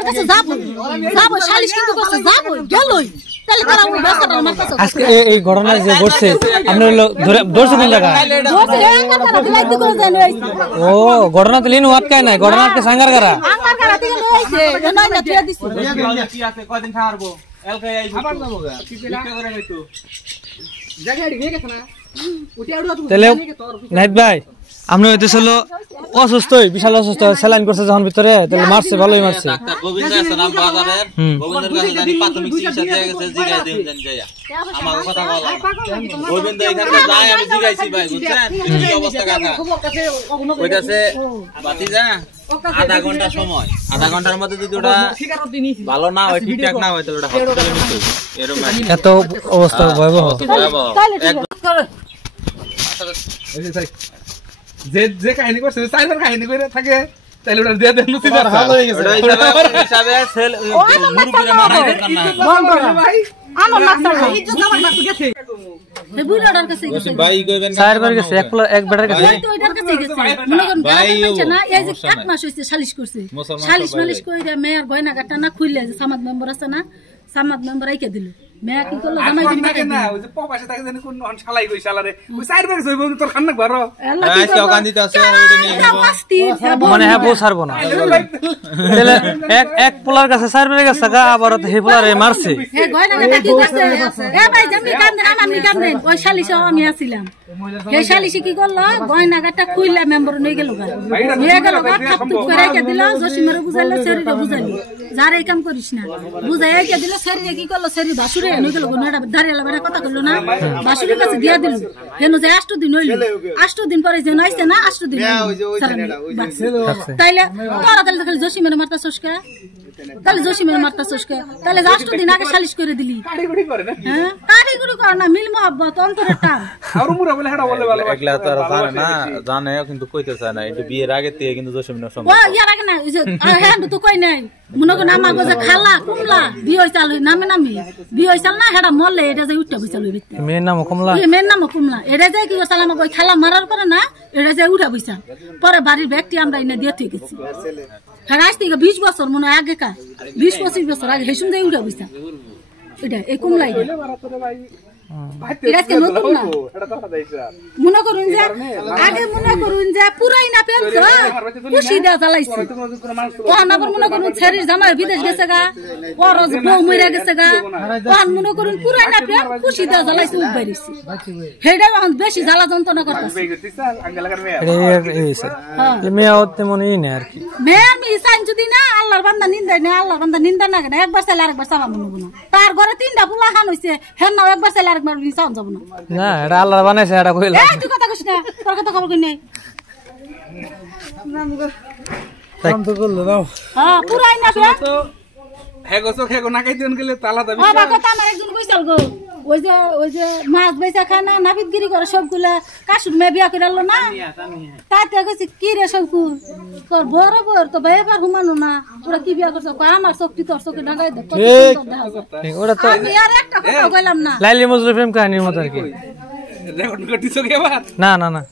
আমার কাছে যাবো যাবো সালিশ কিন্তু করছে যাবো গেলই তাহলে তারা ওই ব্যবসাটা আমার কাছে আজকে এই ঘটনা যে ঘটছে আপনি ধরছে কোন জায়গা ও ঘটনা তো লিনু আটকায় নাই ঘটনাকে সাঙ্গার করা থেকে লইছে নয় না তুই দিছিস কি আছে কয়দিন খাওয়াবো এলকে আইবো আবার যাবো গা বিক্রি করে হইতো জায়গা নিয়ে গেছ না উঠে আড়ু তো তাহলে নাইট ভাই আপনি হইতেছিল অসুস্থ বিশাল অসুস্থ স্যালাইন করছে যখন ভিতরে তাহলে মারছে ভালোই মারছে ডাক্তার গোবিন্দ আছে নাম বাজারের গোবিন্দের কাছে জানি প্রাথমিক চিকিৎসা দিয়ে গেছে জিগাই দেন জানি যায়া আমাকে কথা বলা গোবিন্দ এখানে যায় আমি জিগাইছি ভাই বুঝছেন কি অবস্থা কাকা কইতাছে বাতিজা আধা ঘন্টা সময় আধা ঘন্টার মধ্যে যদি ওটা ভালো না হয় ঠিকঠাক না হয় তাহলে ওটা হসপিটালে নিতে এরকম এত অবস্থা ভয়াবহ যে যে কাহিনী করছে সাইবার কাহিনী করে থাকে তাহলে ওটা দিয়ে দেন সিধা ভালো হয়ে গেছে হিসাবে সেল মুরুবিরে মারাই দরকার না ভাই আমার মাথা ইজ্জত আমার কাছে গেছে এই বুড়াটার কাছে গেছে ভাই কইবেন সাইবার গেছে এক বেটার কাছে তো ওইটার কাছে গেছে মনে করেন গায়ে না এই যে 1 মাস হইছে সালিশ করছে সালিশ মালিশ কইরা মেয়ের গয়না গাটা না খুললে যে সামাদ মেম্বার আছে না সামাদ মেম্বার আইকে দিল মেয়া কি করলো জামাই দিন থাকে না ওই যে পপাশে থাকে জানি কোন শালাই কই শালারে ওই সাইবার হইব তোর খান্না ঘর আজকে ওখান দিতে আছে ওইটা নিয়ে নেব মানে হ্যাঁ বউ ছাড়বো না তাহলে এক পোলার কাছে সাইবার গেছে গা আবার হে পোলারে মারছে হে গয়না গাটা কি করছে এ ভাই যেমনি কাম দেন আমি কাম দেন ওই সালিশে আমি আছিলাম এই সালিশে কি করলো গয়না গাটা খুইলা মেম্বার নিয়ে গেল গা নিয়ে গেল গা খাপটুক করে রেখে দিল জসিমারে বুঝাইলো শরীরে বুঝাইলো যার এই কাম করিস না বুঝাই রেখে দিল শরীরে কি করলো শরীর বাসুরে এনে গেল গোনাটা দাঁড়িয়ে বেটা কথা কইলো না বাসুরের কাছে দিয়া দিল হেন যে 8 দিন হইল 8 দিন পরে যে নাইছে না 8 দিন তাইলে তোরা তাহলে খালি জসিমারে মারতা সস্কা তাহলে জসিমারে মারতা সস্কা তাহলে 8 দিন আগে সালিশ করে দিলি কাড়িগুড়ি করে না হ্যাঁ কাড়িগুড়ি করে না মিল মোহাব্বত অন্তরের টান আর মুরা বলে হেডা বলে ভালো একলা তো জানে না জানে কিন্তু কইতে চায় না এটা বিয়ের আগে থেকে কিন্তু জসিমিনের সঙ্গে ও ইয়ার আগে না এই যে হ্যাঁ তো কই নাই মনে কর নামা গজা খালা কুমলা বিয়ে হইছাল নামে নামি বিয়ে হইছাল না হেডা মরলে এটা যে উঠতে বইছাল ওই ব্যক্তি মেয়ের নাম কমলা মেয়ের নাম কুমলা এটা যে কি করছাল আমাকে ওই খালা মারার পরে না এটা যে উঠা বইছাল পরে বাড়ির ব্যক্তি আমরা এনে দিয়ে থেকে গেছি হ্যাঁ আজ থেকে 20 বছর মনে আগে কা 20-25 বছর আগে হেসুম দিয়ে উঠা বইছাল এটা এই কুমলাই এটা নতুন না মনে করুন যে আগে মনে করুন যে পুরাই না পেনছ খুশি দেওয়া জ্বালাইছে তখন আবার মনে করুন ছেড়ির জামাই বিদেশ গেছে গা পরজ বউ মরে গেছে গা তখন মনে করুন পুরাই না পেন খুশি দেওয়া জ্বালাইছে উঠবাইছে সেটাই এখন বেশি জ্বালা যন্ত্রণা করতেছে মেয়েও তেমনই না আর কি মেয়ে আমি চাইন যদি না আল্লাহর বান্দা নিন্দা না আল্লাহর বান্দা নিন্দা না কেন একবার চাইলে আরেকবার চাওয়া মনে না তার ঘরে 3টা পোলা খান হয়েছে হ্যাঁ নাও একবার চাইলে আরেকবার চাওয়া যাবো না না এটা আল্লাহ বানাইছে এটা কইলা তুই কথা কইস না তোর কথা খবর কই নাই নাম তো করলো দাও হ্যাঁ পুরাই না তো হেগো না খাইতেন গেলে তালা দাবি বাবা কথা আমার একজন কইছাল গো ওই যে মাছ বেচা খানা নাবিদগিরি করে সবগুলা কাশুর মেয়ে বিয়া করে আনলো না তাতে কইছি কি রে সবকু তোর বরাবর তো বেবার হুমানো না তোরা কি বিয়া করছ আমার শক্তি তোর চোখে ঢাকাই দে ঠিক ওটা তো আমি আর একটা কথা কইলাম না লাইলি মজনু প্রেম কাহিনীর মত আর কি রেকর্ড করতেছ কি আবার না না না